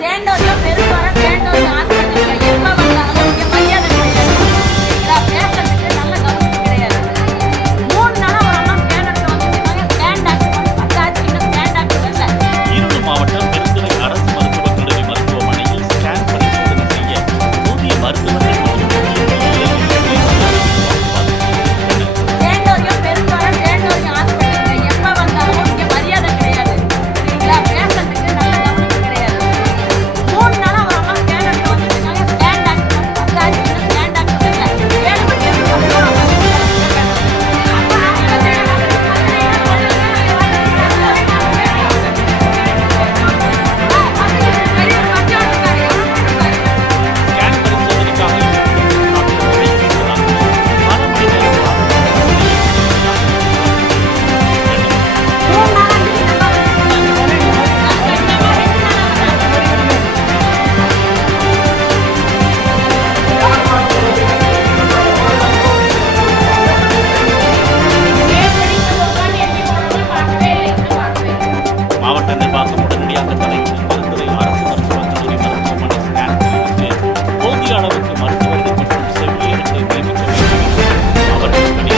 சேண்டோரியம் பெருந்தோரம் சேண்டோரியம் ஹாஸ்பிட்டல்ல எப்ப வந்தாலும் இங்க மரியாதை கிடையாது. பேசுறதுக்கு நல்ல கவனிப்பு கிடையாது. 3 நாளா ஒரு அம்மா ஸ்கேன் எடுக்க வந்துருக்காங்க. ஸ்கேன் டாக்டர் பத்தாச்சு, இன்னும் ஸ்கேன் டாக்டர் வரல. ஈரோடு மாவட்டம் பெருந்துறை அரசு மருத்துவக் கல்லூரி மருத்துவமனையில் ஸ்கேன் பரிசோதனை செய்ய போதிய மருத்துவர்கள் சேண்டோரியம் பெருந்தோரம் சேண்டோரியம் ஹாஸ்பிட்டல்ல எப்ப வந்தாலும் இங்க மரியாதை கிடையாது. சரிங்களா? பேசுறதுக்கு நல்ல கவனிப்பு கிடையாது. 3 நாளா ஒரு அம்மா ஸ்கேன் எடுக்க வந்துருக்காங்க. ஸ்கேன் டாக்டர் பத்தாச்சு, இன்னும் ஸ்கேன் டாக்டர் வரல. 7 மணி நேரம் அப்ப ஸ்கேன் பரிசோதனைக்காக மாவட்ட நிர்வாகம் உடனடியாக தலையிட்டு பெருந்துறை அரசு மருத்துவக் கல்லூரி மருத்துவமனை ஸ்கேன் பிரிவுக்கு போதிய அளவுக்கு மருத்துவர்கள் மற்றும் செவிலியர்களை நியமிக்க வேண்டும் என்று அவர்கள் கடிதம்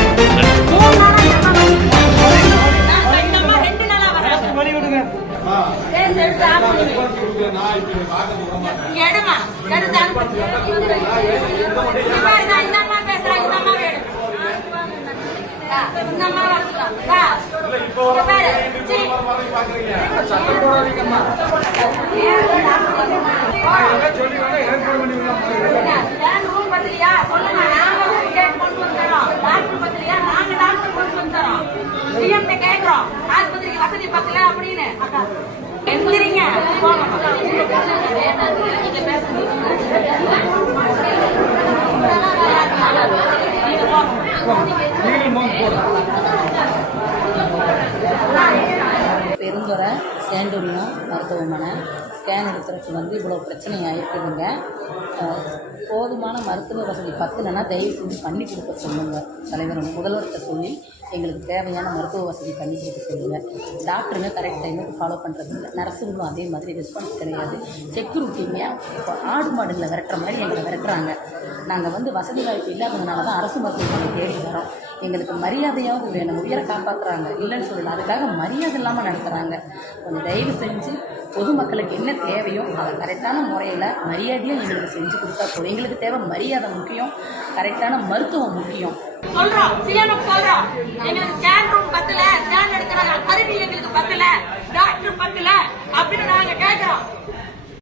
வசதி பக்கல அப்படின்னு எந்திரிங்க போங்க. பெருந்துறை சேண்டோரியம் மருத்துவமனை ஸ்கேன் எடுக்கிறதுக்கு வந்து இவ்வளோ பிரச்சனை ஆகிருக்குதுங்க. போதுமான மருத்துவ வசதி பத்தலைன்னா தயவு செஞ்சு பண்ணி கொடுக்க சொல்லுங்கள். தலைவர் முதல்வர்கிட்ட சொல்லி எங்களுக்கு தேவையான மருத்துவ வசதி பண்ணி கொடுக்க சொல்லுங்கள். டாக்டருங்க கரெக்ட் டைமுக்கு ஃபாலோ பண்ணுறது இல்லை. நர்ஸுங்களும் அதே மாதிரி ரெஸ்பான்ஸ் கிடையாது. செக்யூரிட்டிங்க இப்போ ஆடு மாடுகளை விரட்டுற மாதிரி எங்களை விரட்டுறாங்க. நாங்கள் வந்து வசதி வாய்ப்பு இல்லாததுனால தான் அரசு மருத்துவமனை தேடி வரோம். எங்களுக்கு மரியாதையாவது வேணும். உயிரை காப்பாற்றுறாங்க இல்லைன்னு சொல்லல, அதுக்காக மரியாதை இல்லாமல் நடத்துகிறாங்க. கொஞ்சம் தயவு செஞ்சு பொதுமக்களுக்கு என்ன தேவையோ அதை கரெக்டான முறையில் மரியாதையும் எங்களுக்கு செஞ்சு கொடுத்தா போதும். எங்களுக்கு தேவை மரியாதை முக்கியம், கரெக்டான மருத்துவம் முக்கியம். சொல்றோம் சிஎம் சொல்றோம், எங்களுக்கு ஸ்கேன் ரூம் பத்தல, ஸ்கேன் எடுக்கிற கருவி எங்களுக்கு பத்தல, டாக்டர் பத்தல அப்படின்னு நாங்க கேட்கிறோம்.